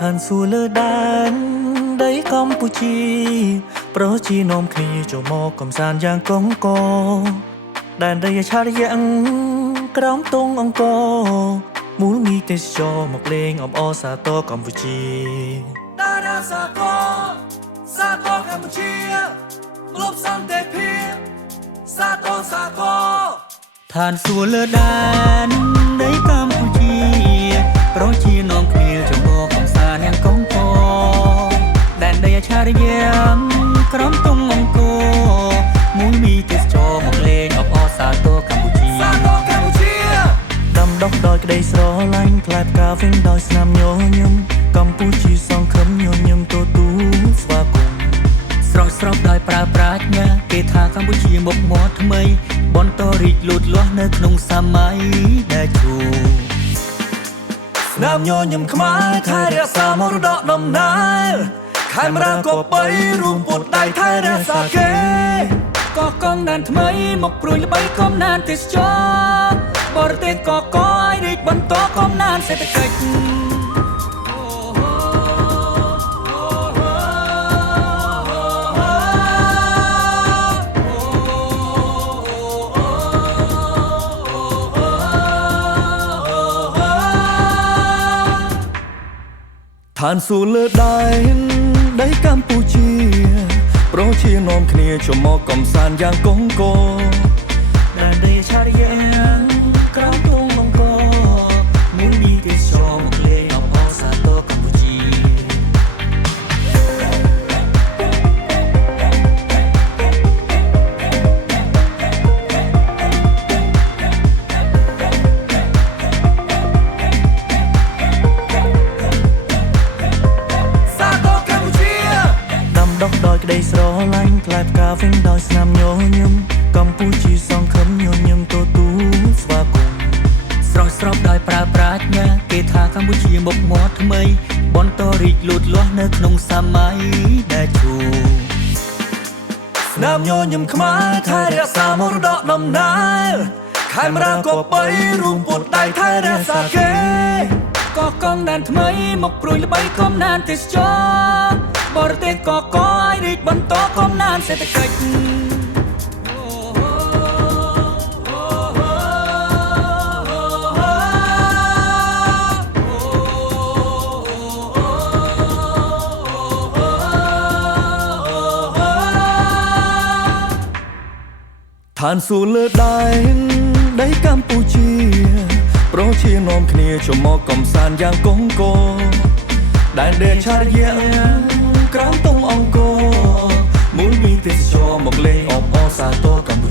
ท่านสู่เลือดานได้กัมพูชีเพราะจีนอมคลีจมอกកំសាន្តយ៉ាងកងកដែនដីឆារយ៉ាងក្រោមទងអង្គមូលមីទេសចរមកលេងអបអរសាទរកម្ពុជាតារាសាទរកម្ពុជាលុបសន្តិភាពសាទរឋានសួគ៌លើដែនដីកម្ពុជាប្រជានាំគ្នាចំបកំសាន្តយ៉ាងកងកដែនដីឆារយ៉ាងក្រោមទងអង្គមូលមីទេសចរមកលេងអបអរសាទរកម្ពុជាដាំដុះដោយក្តីស្រឡាញ់ផ្លែផ្កាវិញដោយស្នាមញញឹមកម្ពុជាសង្ឃឹមញញឹមទទួលស្វាគមន៍ស្រស់ដោយប្រើប្រាជ្ញាគេថាកម្ពុជាមុខមាត់ថ្មីបន្តរីកលូតលាស់នៅក្នុងសម័យដែលជូរស្នាមញញឹមខ្មែរថែរក្សាមរតកដំណើរខេមរាក៏បីរួមពុតដៃថែរក្សាគេក៏កងដែនថ្មីមកព្រួយល្បីកំណានទេសចរបរទេសក៏កឲ្យរីកបន្តកំណានសេដ្ឋកិច្ចឋានសួគ៌លើដែនដីកម្ពុជាប្រជានាំគ្នាចូលមកកំសាន្តយ៉ាងកងកដែនដីឆារយ៉ាងក្រោមទងអង្គមូលមីទេសចរមកលេងអបអរសាទរកម្ពុជាដោយក្តីស្រឡាញ់ផ្លែផ្កាវិញដោយស្នាមញញឹមកម្ពុជាសង្ឃឹមញញឹមទទួលស្វាគមន៍ស្រស់ដោយប្រើប្រាជ្ញាគេថាកម្ពុជាមុខមាត់ថ្មីបន្តរីកលូតលាស់នៅក្នុងសម័យដែលជូរស្នាមញញឹមខ្មែរថែរក្សាមរតកដំណើរខេមរាក៏បីរួមពុតដៃថែរក្សាគេក៏កងដែនថ្មីមកព្រួយល្បីកំណានទេសចរបរទេសក៏កឲ្យរីកបន្តកំណានសេដ្ឋកិច្ចឋានសួគ៌លើដែនដីកម្ពុជាប្រជានាំគ្នាចូលមកកំសាន្តយ៉ាងកងកដែនដីឆារយ៉ាងក្រោមទងអង្គមូលមីទេសចរមកលេងអបអរសាទរកម្